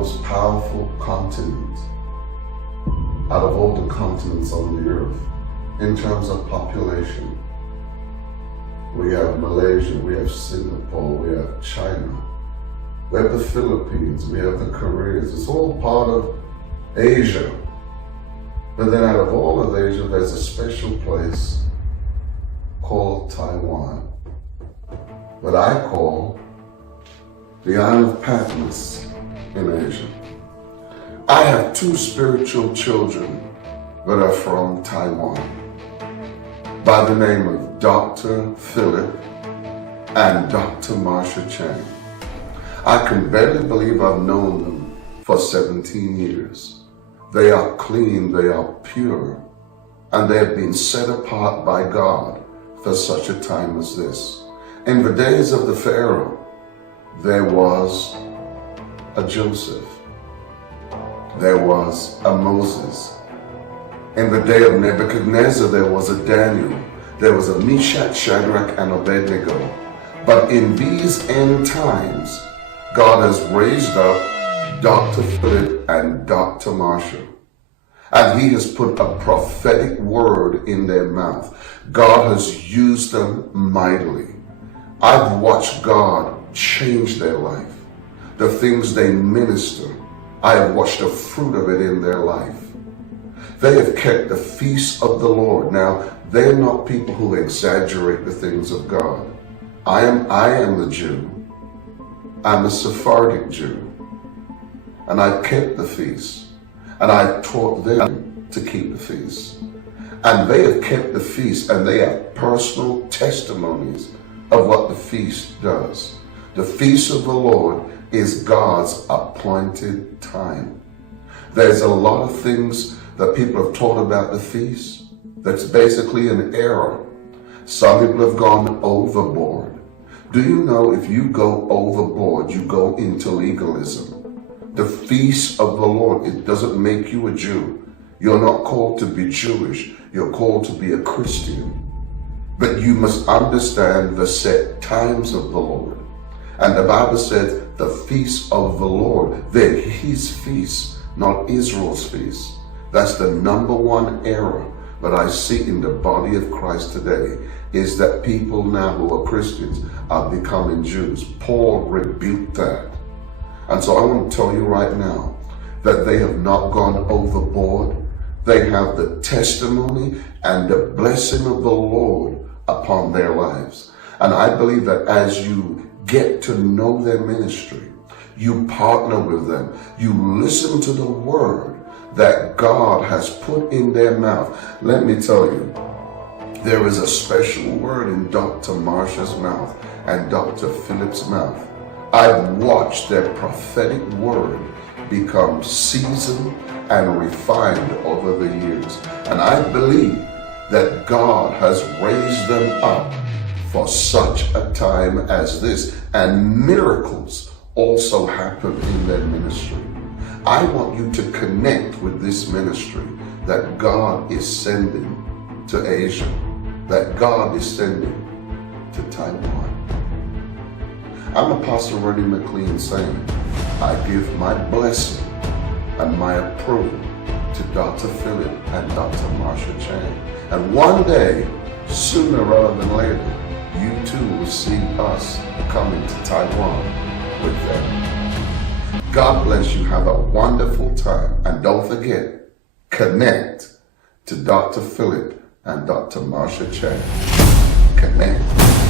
most powerful continent out of all the continents on the earth in terms of population. We have Malaysia, we have Singapore, we have China, we have the Philippines, we have the Koreans. It's all part of Asia. But then out of all of Asia, there's a special place called Taiwan, that I call the Isle of Patmos in Asia. I have two spiritual children that are from Taiwan by the name of Dr. Philip and Dr. Marsha Chang. I can barely believe I've known them for 17 years. They are clean, they are pure, and they have been set apart by God for such a time as this. In the days of the Pharaoh, there was a Joseph. There was a Moses. In the day of Nebuchadnezzar, there was a Daniel. There was a Meshach, Shadrach, and Abednego. But in these end times, God has raised up Dr. Philip and Dr. Marsha. And he has put a prophetic word in their mouth. God has used them mightily. I've watched God change their life. The things they minister, I have watched the fruit of it in their life. They have kept the feast of the Lord. Now, they're not people who exaggerate the things of God. I am the Jew. I'm a Sephardic Jew. And I've kept the feast. And I taught them to keep the feast. And they have kept the feast, and they have personal testimonies of what the feast does. The feast of the Lord is God's appointed time. There's a lot of things that people have taught about the feast that's basically an error. Some people have gone overboard. Do you know if you go overboard, you go into legalism? The feast of the Lord, it doesn't make you a Jew. You're not called to be Jewish. You're called to be a Christian. But you must understand the set times of the Lord. And the Bible said the feast of the Lord, they're his feast, not Israel's feast. That's the number one error that I see in the body of Christ today, is that people now who are Christians are becoming Jews. Paul rebuked that. And so I want to tell you right now that they have not gone overboard. They have the testimony and the blessing of the Lord upon their lives. And I believe that as you get to know their ministry, you partner with them, you listen to the word that God has put in their mouth. Let me tell you, there is a special word in Dr. Marsha's mouth and Dr. Philip's mouth. I've watched their prophetic word become seasoned and refined over the years. And I believe that God has raised them up for such a time as this. And miracles also happen in their ministry. I want you to connect with this ministry that God is sending to Asia, that God is sending to Taiwan. I'm Apostle Renny McLean saying, I give my blessing and my approval to Dr. Philip and Dr. Marsha Chang. And one day, sooner rather than later, you too will see us coming to Taiwan with them. God bless you. Have a wonderful time. And don't forget, connect to Dr. Philip and Dr. Marsha Chang. Connect.